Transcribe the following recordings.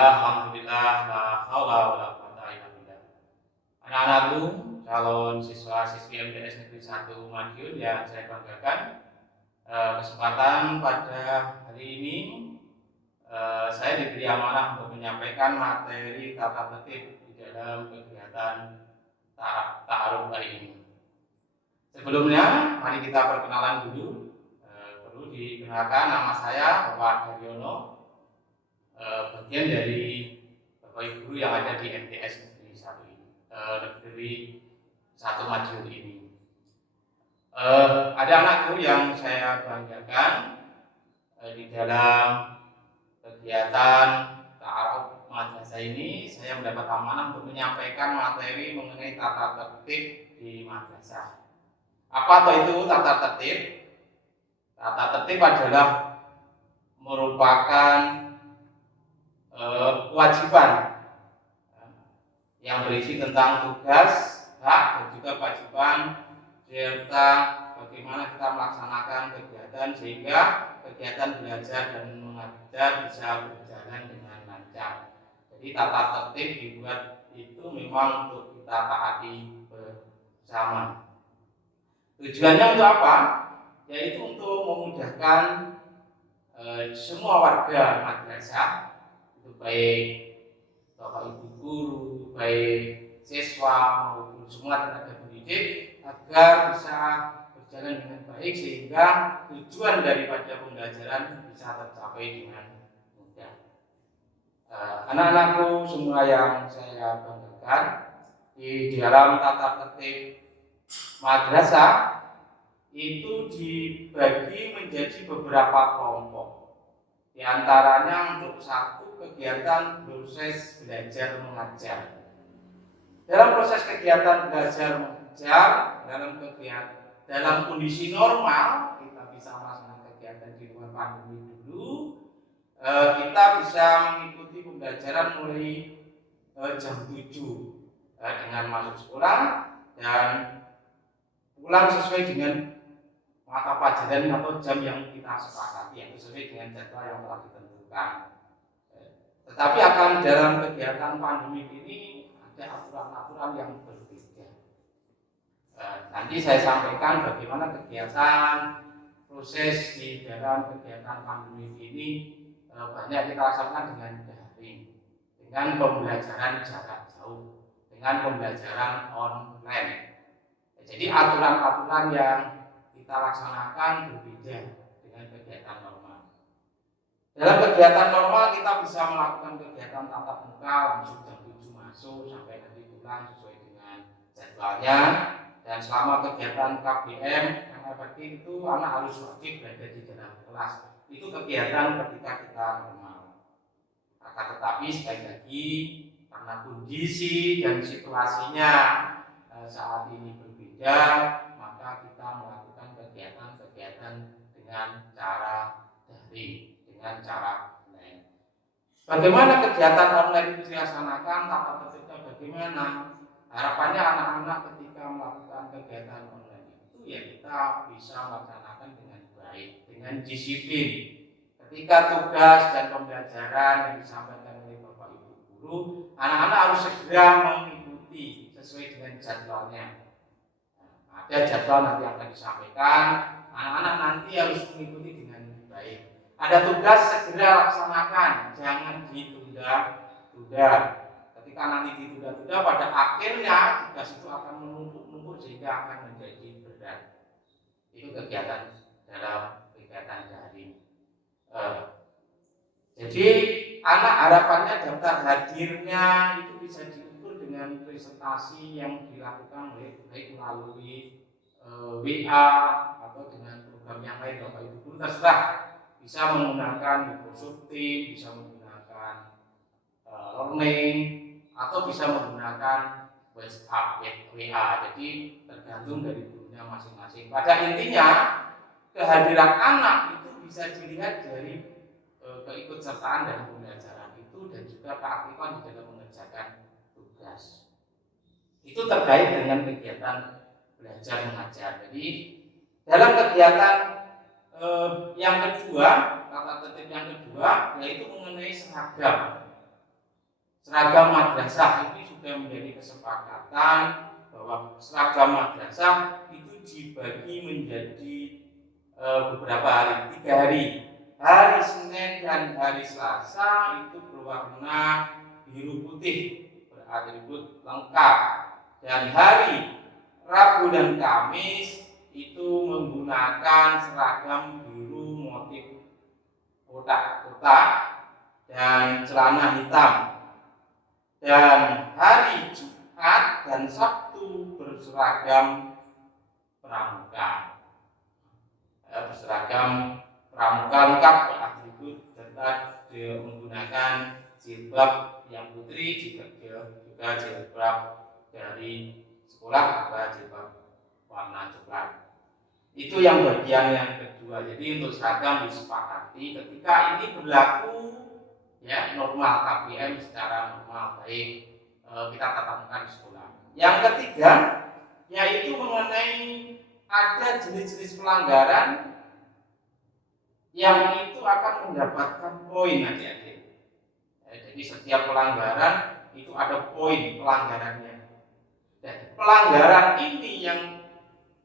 Alhamdulillah, la haula wala quwata illa billah. Anak-anakku, calon siswa siswi MTS Negeri 1 Madiun yang saya banggakan, kesempatan pada hari ini saya diberi amanah untuk menyampaikan materi tata tertib di dalam kegiatan ta'aruf hari ini. Sebelumnya, mari kita perkenalan dulu. Perlu dikenalkan, nama saya Bapak Daryono, bagian dari Bapak Ibu guru yang ada di MTS Negeri 1 ini, Negeri 1 Madiun ini. Ada anakku yang saya banggakan di dalam kegiatan ta'aruf madrasah ini. Saya mendapat amanah untuk menyampaikan materi mengenai tata tertib di madrasah. Apa itu tata tertib? Tata tertib adalah merupakan kewajiban yang berisi tentang tugas, hak, dan juga kewajiban serta bagaimana kita melaksanakan kegiatan sehingga kegiatan belajar dan mengajar bisa berjalan dengan lancar. Jadi tata tertib dibuat itu memang untuk kita taati bersama. Tujuannya untuk apa? Yaitu untuk memudahkan semua warga madrasah, itu baik Bapak Ibu guru, baik siswa maupun semua tenaga pendidik, agar bisa berjalan dengan baik sehingga tujuan daripada pembelajaran bisa tercapai dengan mudah. Anak-anakku semua yang saya banggakan, di dalam tata tertib madrasah itu dibagi menjadi beberapa kelompok. Di antaranya untuk satu kegiatan proses belajar mengajar. Dalam proses kegiatan belajar mengajar, dalam kondisi normal kita bisa melaksanakan kegiatan di luar pandemi dulu. Kita bisa mengikuti pembelajaran mulai jam 7 dengan masuk sekolah dan pulang sesuai dengan mata pelajaran atau jam yang kita sepakati, yang sesuai dengan jadwal yang telah ditentukan. Tetapi akan dalam kegiatan pandemi ini ada aturan-aturan yang berbeda. Nanti saya sampaikan bagaimana kegiatan proses di dalam kegiatan pandemi ini banyak kita laksanakan dengan daring, dengan pembelajaran jarak jauh, dengan pembelajaran online. Jadi aturan-aturan yang kita laksanakan berbeda dengan kegiatan normal. Dalam kegiatan normal kita bisa melakukan kegiatan tatap muka langsung jam 7 masuk sampai nanti pulang sesuai dengan jadwalnya. Dan selama kegiatan KBM yang efektif itu anak harus wajib berada di dalam kelas. Itu kegiatan ketika kita normal. Akan tetapi sekali lagi karena kondisi dan situasinya saat ini berbeda, maka kita melakukan kegiatan-kegiatan dengan cara daring, dengan cara online. Bagaimana kegiatan online itu dilaksanakan, tata tertibnya bagaimana? Harapannya anak-anak ketika melakukan kegiatan online itu ya kita bisa melaksanakan dengan baik, dengan disiplin. Ketika tugas dan pembelajaran yang disampaikan oleh Bapak Ibu guru, anak-anak harus segera mengikuti sesuai dengan jadwalnya. Ada jadwal nanti akan disampaikan, anak-anak nanti harus mengikuti dengan baik. Ada tugas segera laksanakan, jangan ditunda-tunda. Ketika nanti ditunda-tunda, pada akhirnya tugas itu akan menumpuk-numpuk sehingga akan menjadi berat. Itu kegiatan dalam kegiatan daring. Jadi anak harapannya daftar hadirnya itu bisa diukur dengan presentasi yang dilakukan baik melalui WA atau dengan program yang lain. Bapak Ibu guru terserah, bisa menggunakan Microsoft Teams, bisa menggunakan learning, atau bisa menggunakan WhatsApp, WA. Jadi tergantung dari gurunya masing-masing. Pada intinya kehadiran anak itu bisa dilihat dari keikutsertaan dalam pembelajaran itu dan juga keaktifan di dalam mengerjakan tugas. Itu terkait dengan kegiatan belajar mengajar. Jadi dalam kegiatan yang kedua, tata tertib yang kedua yaitu mengenai seragam. seragam madrasah ini sudah menjadi kesepakatan bahwa seragam madrasah itu dibagi menjadi beberapa hari, 3 hari. Hari Senin dan hari Selasa itu berwarna biru putih, beratribut lengkap. Dan hari Rabu dan Kamis itu menggunakan seragam biru motif kotak-kotak dan celana hitam. Dan hari Jumat dan Sabtu berseragam pramuka. Berseragam pramuka lengkap beratribut serta menggunakan jilbab yang putri, juga jilbab dari sekolah, juga jilbab warna coklat. Itu yang bagian yang kedua. Jadi untuk seragam disepakati ketika ini berlaku ya normal KBM secara normal, baik kita tatap muka di sekolah. Yang ketiga yaitu mengenai ada jenis-jenis pelanggaran yang itu akan mendapatkan poin adik-adik. Jadi setiap pelanggaran itu ada poin pelanggarannya. Dan pelanggaran ini yang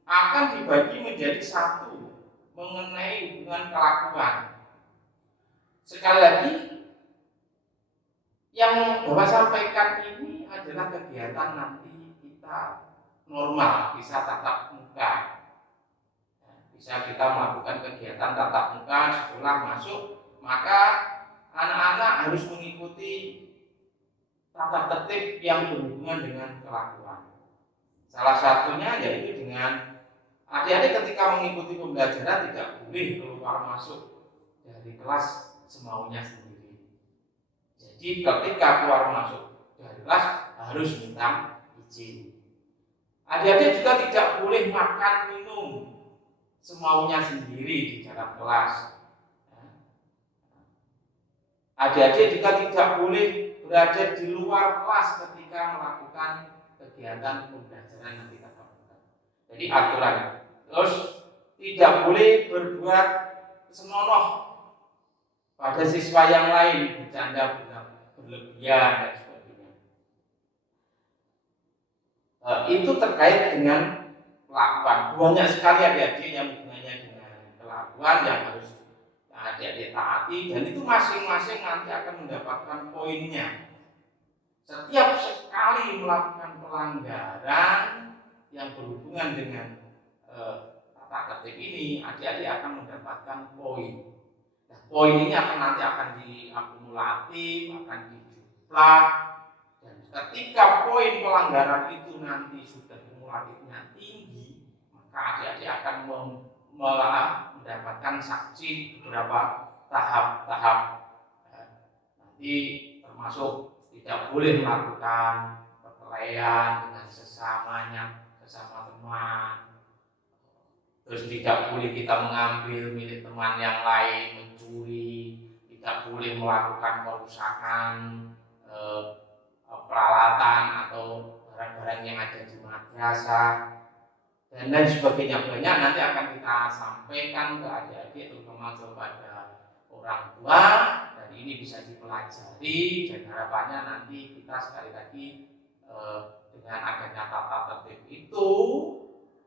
akan dibagi menjadi satu mengenai hubungan kelakuan. Sekali lagi, yang Bapak sampaikan ini adalah kegiatan nanti kita normal, bisa tatap muka. Bisa kita melakukan kegiatan tatap muka, sekolah masuk, maka anak-anak harus mengikuti tata tertib yang berhubungan dengan kelakuan. Salah satunya yaitu dengan adik-adik ketika mengikuti pembelajaran tidak boleh keluar masuk dari kelas semaunya sendiri. Jadi ketika keluar masuk dari kelas harus minta izin. Adik-adik juga tidak boleh makan minum semaunya sendiri di dalam kelas. Adik-adik juga tidak boleh berada di luar kelas ketika melakukan kegiatan pembelajaran yang kita lakukan. Jadi aturan. Terus tidak boleh berbuat senonoh pada siswa yang lain, bercanda berlebihan dan sebagainya. Itu terkait dengan kelakuan. Banyak sekali adik-adik yang hubungannya dengan kelakuan yang harus adik-adik taati, dan itu masing-masing nanti akan mendapatkan poinnya. Setiap sekali melakukan pelanggaran yang berhubungan dengan tata tertib ini, adik-adik akan mendapatkan poin. Nah, poin ini nanti akan diakumulatif, akan dijumlah, dan ketika poin pelanggaran itu nanti sudah kumulatifnya tinggi, maka adik-adik akan mendapatkan sanksi beberapa tahap-tahap. Nanti termasuk tidak boleh melakukan perkelahian dengan sesama teman. Terus tidak boleh kita mengambil milik teman yang lain, mencuri, tidak boleh melakukan perusakan peralatan atau barang-barang yang ada di madrasah, dan lain sebagainya. Banyak nanti akan kita sampaikan ke adik-adik, terutama kepada orang tua, dan ini bisa dipelajari, dan harapannya nanti kita sekali lagi dengan adanya tata tertib itu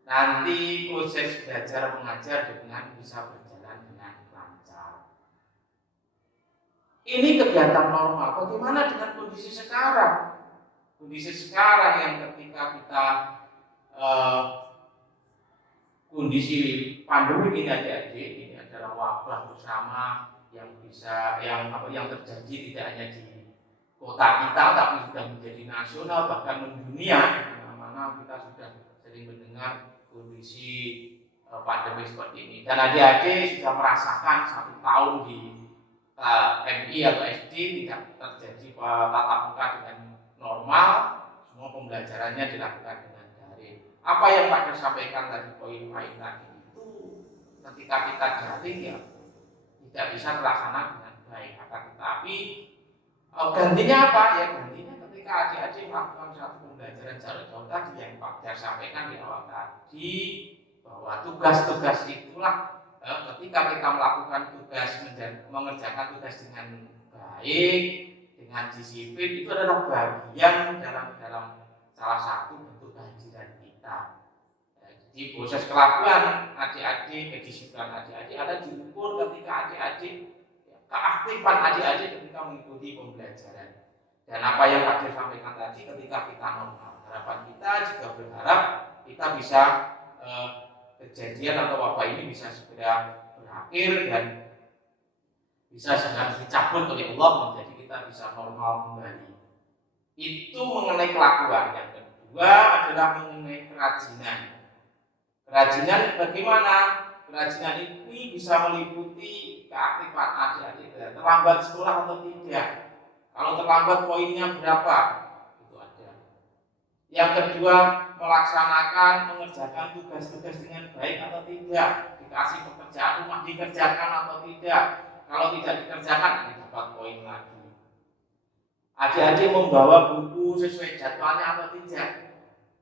nanti proses belajar mengajar dengan bisa berjalan dengan lancar. Ini kegiatan normal. Bagaimana dengan kondisi sekarang? Kondisi sekarang yang ketika kita kondisi pandemi ini adik-adik, ini adalah wabah bersama yang terjadi tidak hanya di kota kita, tapi sudah menjadi nasional, bahkan mendunia. Mana-mana kita sudah sering mendengar kondisi pandemi seperti ini. Dan adik-adik sudah merasakan 1 tahun di MI atau SD tidak terjadi tatap muka dengan normal, semua pembelajarannya dilakukan dengan daring. Apa yang Pak Der sampaikan tadi, poin-poin tadi itu ketika kita daring ya tidak bisa terlaksana dengan baik. Akan tetapi gantinya apa ya? Gantinya ketika adik-adik melakukan satu pembelajaran jarak jauh tadi yang Pak Der sampaikan di awal tadi, bahwa tugas-tugas itulah ketika kita melakukan tugas, mengerjakan tugas dengan baik, ngaji sipil itu adalah bagian dalam salah satu bentuk kehadiran kita. Jadi proses kelakuan adik-adik, kedisiplinan adik-adik ada diukur ketika adik-adik, keaktifan adik-adik ketika mengikuti pembelajaran. Dan apa yang Pak sampaikan tadi, ketika kita normal, harapan kita juga berharap kita bisa kejadian atau wabah ini bisa segera berakhir dan bisa segera dicabut oleh Allah menjadi kita bisa normal kembali. Itu mengenai kelakuan. Yang kedua adalah mengenai kerajinan. Kerajinan bagaimana? Kerajinan ini bisa meliputi keaktifan adik-adik, terlambat sekolah atau tidak. Kalau terlambat poinnya berapa? Itu ada. Yang kedua, melaksanakan, mengerjakan tugas-tugas dengan baik atau tidak. Dikasih pekerjaan rumah dikerjakan atau tidak. Kalau tidak dikerjakan, dapat poin lagi. Adik-adik membawa buku sesuai jadwalnya atau tidak.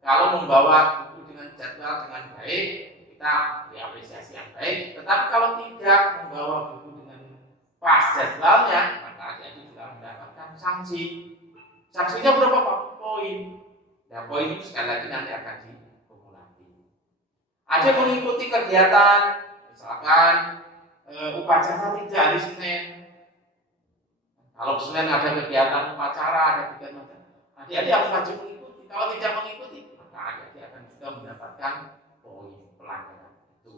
Kalau membawa buku dengan jadwal dengan baik, kita diapresiasi yang baik. Tetapi kalau tidak membawa buku dengan pas jadwalnya, maka adik-adik juga mendapatkan sanksi. Sanksinya berapa Pak? Poin. Nah, poin itu sekali lagi nanti akan dikumulasi. Ada mengikuti kegiatan, misalkan upacara tidak hari Senin. Kalau Senin ada kegiatan upacara, ada kegiatan adik-adik harus wajib mengikuti. Kalau tidak mengikuti, maka adik-adik akan juga mendapatkan poin pelanggaran itu.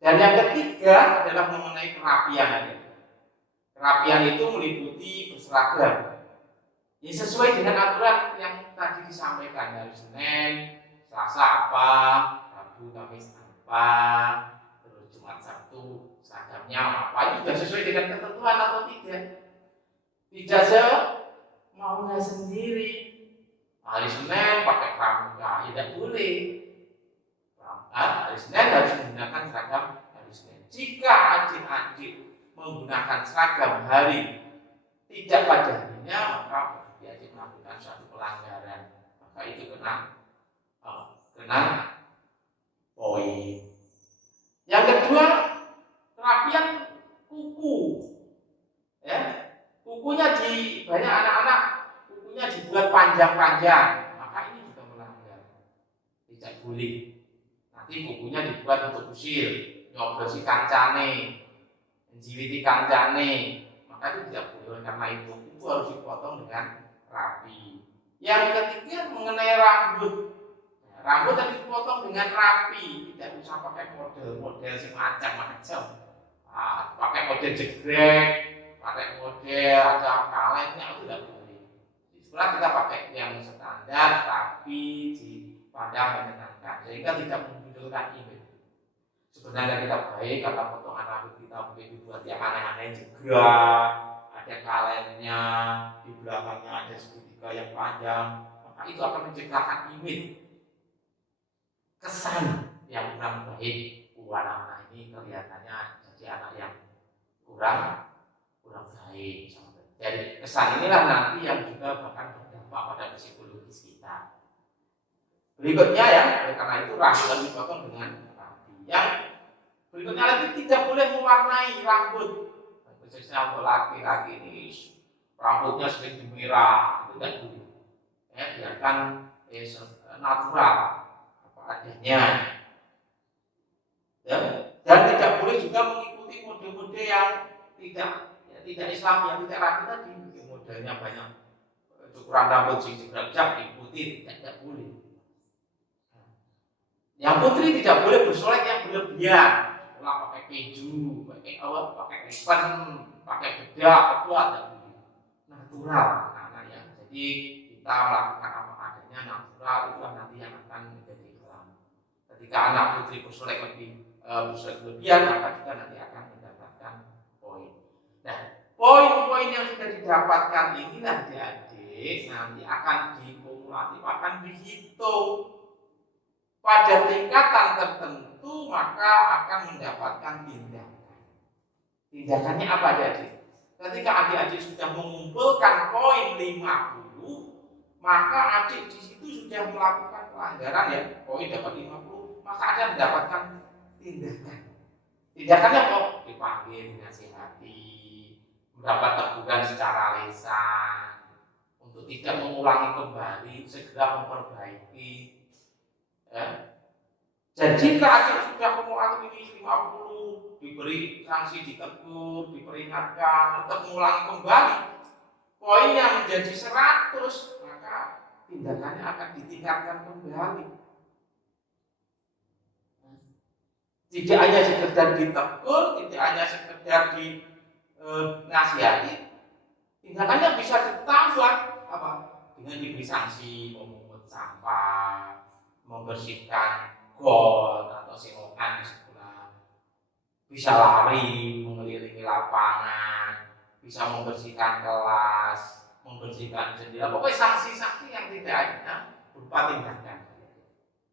Dan yang ketiga adalah mengenai kerapian. Kerapian itu meliputi berseragam. Ya, sesuai dengan aturan yang tadi disampaikan dari Senin, Selasa apa, Rabu, Kamis apa, terus Jumat, Sabtu seragamnya apa, itu sudah sesuai dengan ketentuan atau tidak? Tidak semaunya sendiri. Hari Senin pakai pramuka, tidak boleh. Hari Senin harus menggunakan seragam hari Senin. Jika adik-adik menggunakan seragam hari tidak pada harinya, maka adik melakukan suatu pelanggaran, maka itu kena poin. Yang kedua, kerapian kuku. Ya, kukunya di banyak anak-anak kukunya dibuat panjang-panjang, maka ini juga melanggar. Tidak boleh. Nanti kukunya dibuat untuk usil, nyoblosi kancane, menjiliti kancane, maka itu tidak boleh. Karena itu kuku harus dipotong dengan rapi. Yang ketiga mengenai rambut. Rambut harus dipotong dengan rapi, tidak usah pakai model-model semacam-macam. Pakai model jegrek, pakai model ada kaletnya, itu tidak boleh. Setelah kita pakai yang standar, rapi, dipandang menyenangkan, sehingga tidak memunculkan image. Sebenarnya kita baik karena potongan rambut kita mungkin dibuat yang aneh-aneh jegrek, ada kaletnya, di belakangnya ada segitiga yang panjang, maka itu akan menciptakan image, kesan yang kurang baik. Anak ini kelihatannya jadi anak yang kurang baik. Jadi kesan inilah nanti yang juga bahkan berdampak pada psikologis kita. Berikutnya ya, karena itu rambut harus dipotong dengan rapi. Yang berikutnya lagi, tidak boleh mewarnai rambut. Khususnya untuk laki-laki ini rambutnya sering dimerah, tidak boleh. Biarkan natural apa adanya. Ya. Dan tidak boleh juga mengikuti mode-mode yang tidak Islam, yang tidak rapi tadi. Modelnya banyak cukuran rambut jegrek diikuti, tidak boleh. Yang putri tidak boleh bersolek yang berlebihan. Sekolah pakai keju, pakai ribbon, pakai bedak, itu ada natural. Ya. Jadi kita melakukan apa adanya natural, itulah nanti yang akan menjadi haram. Ketika anak putri bersolek berlebihan, maka kita nanti akan mendapatkan poin. Nah, poin-poin yang sudah didapatkan inilah adik-adik nanti akan dikumulatif, akan dihitung pada tingkatan tertentu, maka akan mendapatkan tindakan. Tindakannya apa adik? Ketika adik-adik sudah mengumpulkan poin 50, maka adik di situ sudah melakukan pelanggaran ya, poin dapat 50, maka ada mendapatkan tindakan. Tindakannya kok dipanggil, dinasihati, mendapat teguran secara lisan, untuk tidak mengulangi kembali, segera memperbaiki. Dan jika adik sudah kumulatif ini 50, diberi sanksi, ditegur, diperingatkan, tetap mengulangi kembali, poinnya menjadi 100, maka tindakannya akan ditingkatkan kembali. Tidak hanya sekedar ditegur, tidak hanya sekedar dinasihati, tindakannya bisa ditambah apa? Dengan diberi sanksi, memungut sampah, membersihkan gol atau selokan di sekolah, bisa lari mengelilingi lapangan, bisa membersihkan kelas, membersihkan jendela, pokoknya sanksi-sanksi yang tidak hanya berupa tindakan.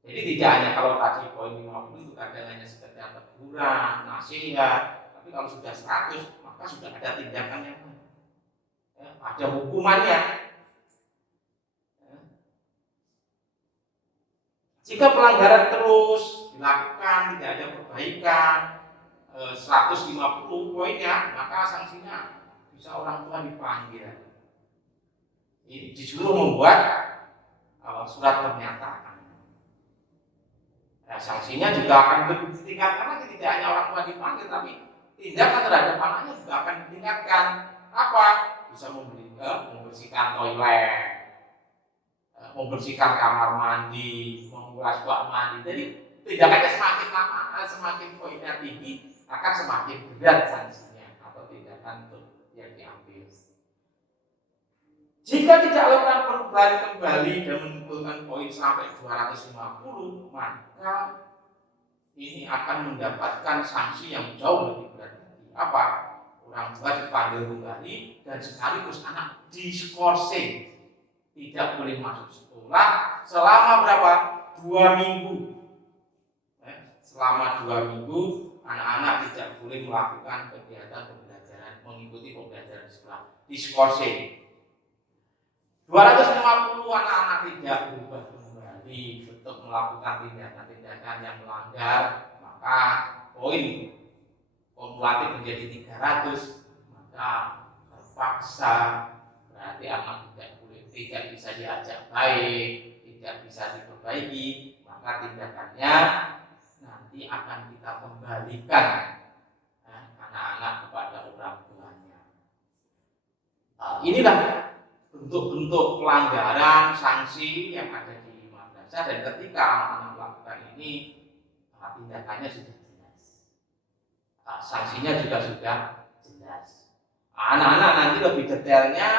Jadi tidak hanya kalau tadi poin 50 itu kadang hanya sekedar teguran, nasihat, tapi kalau sudah 100 maka sudah ada tindakan yang ada hukumannya. Jika pelanggaran terus dilakukan, tidak ada perbaikan, 150 poinnya, maka sanksinya bisa orang tua dipanggil. Ini disuruh membuat surat pernyataan. Nah, sanksinya juga akan ditingkatkan lagi, tidak hanya orang tua dipanggil, tapi tindakan terhadap anaknya juga akan ditingkatkan. Apa? Bisa membersihkan toilet, membersihkan kamar mandi, mengulas bak mandi. Jadi tindakannya semakin lama, semakin poinnya tinggi, akan semakin berat sanksinya atau tindakan yang diambil. Jika tidak lakukan perubahan kembali dan mengumpulkan poin sampai 250, maka ini akan mendapatkan sanksi yang jauh lebih berat. Apa? Orang tua dipanggil kembali dan sekaligus anak diskorsing, tidak boleh masuk sekolah selama berapa? 2 minggu. Selama 2 minggu anak-anak tidak boleh melakukan kegiatan pembelajaran, mengikuti pembelajaran sekolah. Diskorsing. 250 anak-anak tidak berubah kembali, tetap melakukan tindakan-tindakan yang melanggar, maka poin kumulatif menjadi 300, maka terpaksa berarti anak tidak bisa diajak baik, tidak bisa diperbaiki, maka tindakannya nanti akan kita kembalikan anak-anak kepada orang tuanya. Inilah bentuk-bentuk pelanggaran sanksi yang ada di madrasah, dan ketika anak-anak melakukan ini, tindakannya sudah jelas, sanksinya juga sudah jelas. Anak-anak nanti lebih detailnya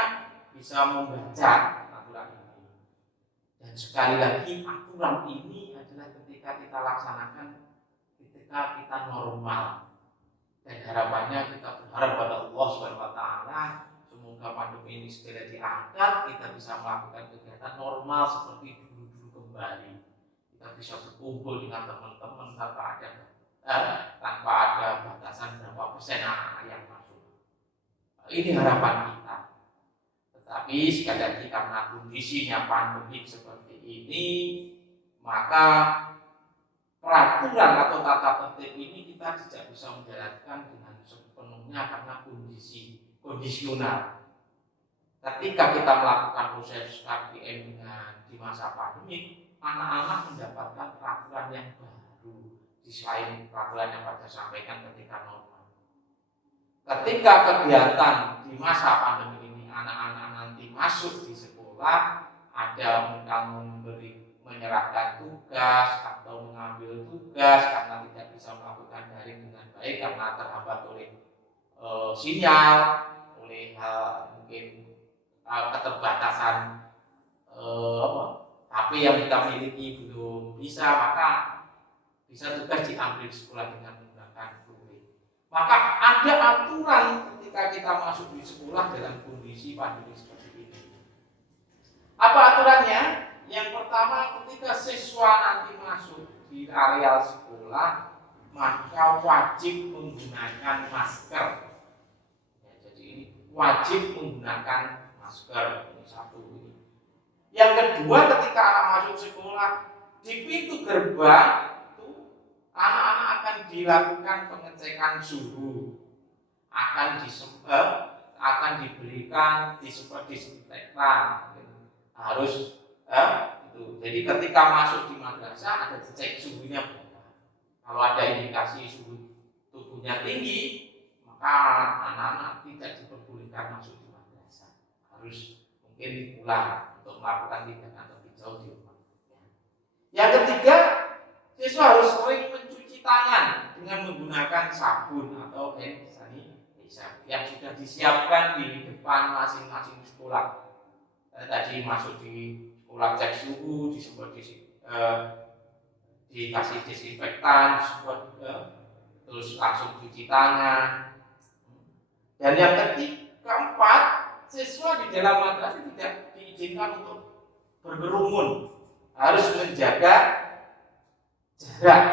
bisa membaca aturan ini. Dan sekali lagi, aturan ini adalah ketika kita laksanakan, ketika kita normal. Dan harapannya kita berharap pada Allah SWT, semoga pandemi ini segera diangkat, kita bisa melakukan kegiatan normal seperti dulu-dulu kembali. Kita bisa berkumpul dengan teman-teman tanpa ada batasan berapa persen yang masuk. Ini harapan kita. Tetapi sekali lagi, karena kondisinya pandemi seperti ini, maka peraturan atau tata tertib ini kita tidak bisa menjalankan dengan sepenuhnya karena kondisional. Ketika kita melakukan proses KPM di masa pandemi, anak-anak mendapatkan peraturan yang baru di selain peraturan yang pada sampaikan ketika normal. Ketika kegiatan di masa pandemi ini, anak-anak nanti masuk di sekolah, ada menyerahkan tugas atau mengambil tugas karena tidak bisa melakukan daring dengan baik karena terhambat oleh sinyal, oleh mungkin keterbatasan HP yang kita miliki belum bisa, maka bisa tugas diambil di sekolah dengan menggunakan luring. Maka ada aturan ketika kita masuk di sekolah dalam kondisi pandemi seperti ini. Apa aturannya? Yang pertama, ketika siswa nanti masuk di area sekolah, maka wajib menggunakan masker. Ya, jadi ini wajib menggunakan masker. Ini satu. Yang kedua, ketika anak masuk sekolah, di pintu gerbang itu anak-anak akan dilakukan pengecekan suhu, akan diberikan disinfektan harus itu. Jadi ketika masuk di madrasah ada dicek suhunya berapa. Kalau ada indikasi suhu tubuhnya tinggi, maka anak-anak tidak diperbolehkan masuk di madrasah. Harus mungkin pulang untuk melakukan tindakan lebih jauh di rumah. Yang ketiga, siswa harus sering mencuci tangan dengan menggunakan sabun atau hand sanitizer yang sudah disiapkan di depan masing-masing sekolah. Tadi masuk di sekolah cek suhu, dikasih disinfektan, terus langsung cuci tangan. Dan yang keempat, siswa di dalam madrasah tidak diizinkan untuk berkerumun, harus menjaga jarak,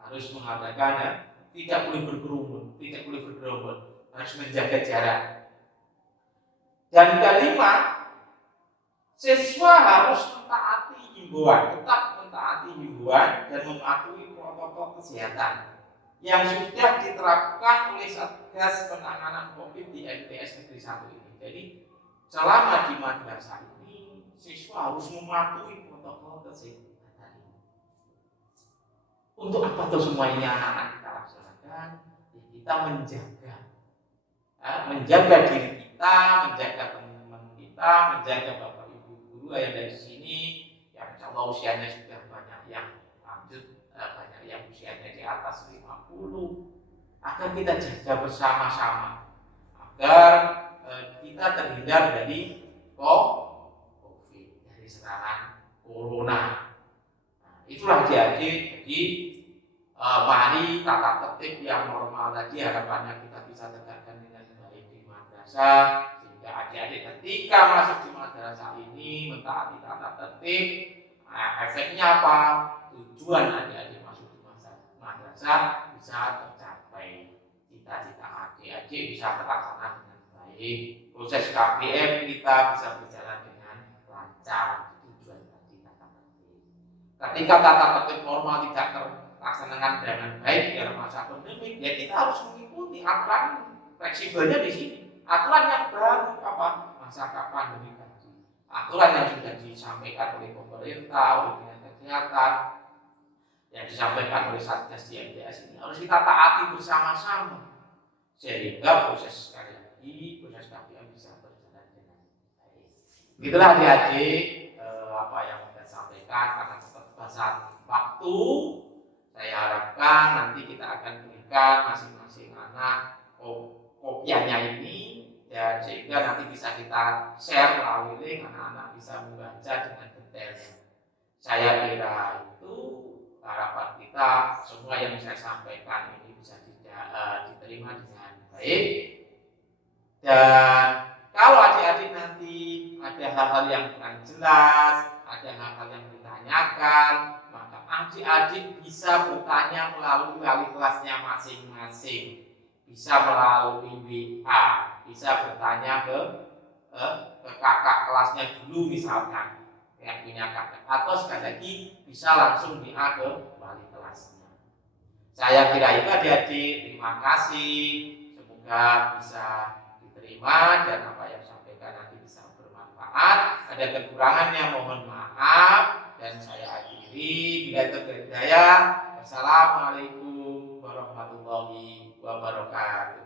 harus mengadakan tidak boleh berkerumun, harus menjaga jarak. Dan kelima, siswa harus mentaati himbauan, tetap mentaati himbauan dan mematuhi protokol kesehatan yang sudah diterapkan oleh Satgas Penanganan COVID di MTS Negeri 1 ini. Jadi selama di madrasah ini siswa harus mematuhi protokol kesehatan ini. Untuk apa tuh semuanya anak kita laksanakan? Ya, kita menjaga diri kita, menjaga teman-teman kita, menjaga bapak ibu guru yang dari sini, yang insya Allah usianya sudah banyak yang lanjut, banyak yang usianya di atas 50, agar kita jaga bersama-sama agar kita terhindar dari COVID, dari serangan corona. Nah, itulah adik-adik. Jadi mari tata tertib yang normal tadi harapannya kita bisa tegakkan dengan baik di madrasah, sehingga adik-adik ketika masuk di madrasah ini mentaati tata tertib. Efeknya apa? Tujuan adik-adik masuk di madrasah bisa tercapai, cita-cita adik-adik bisa terlaksana dengan baik, proses KBM kita bisa berjalan dengan lancar. Tujuan tadi tata tertib. Ketika tata tertib normal tidak terlaksanakan dengan baik dalam masa pandemi, ya kita harus mengikuti aturan fleksibelnya di sini. Aturan yang baru apa? Masa pandemi tadi. Aturan yang sudah disampaikan oleh pemerintah, oleh Dinas Kesehatan, yang disampaikan oleh Satgas di MTS ini harus kita taati bersama-sama sehingga proses KBM bisa berjalan dengan baik. Itulah adik-adik apa yang saya sampaikan. Karena keterbatasan waktu, saya harapkan nanti kita akan berikan masing-masing anak kopiannya ini, dan sehingga nanti bisa kita share melalui link, anak-anak bisa membaca dengan detailnya. Saya kira itu harapan kita semua yang saya sampaikan ini bisa diterima dengan baik. Dan kalau adik-adik nanti ada hal-hal yang kurang jelas, ada hal-hal yang ditanyakan, maka adik-adik bisa bertanya melalui wali kelasnya masing-masing, bisa melalui WA, bisa bertanya ke kakak kelasnya dulu misalkan yang punya kakak, atau sekali lagi bisa langsung WA ke wali kelasnya. Saya kira itu adik-adik. Terima kasih, semoga bisa diterima dan apa yang sampaikan nanti bisa bermanfaat. Ada kekurangannya mohon maaf, dan saya akhiri. Bila terjadi, wassalamualaikum warahmatullahi wabarakatuh.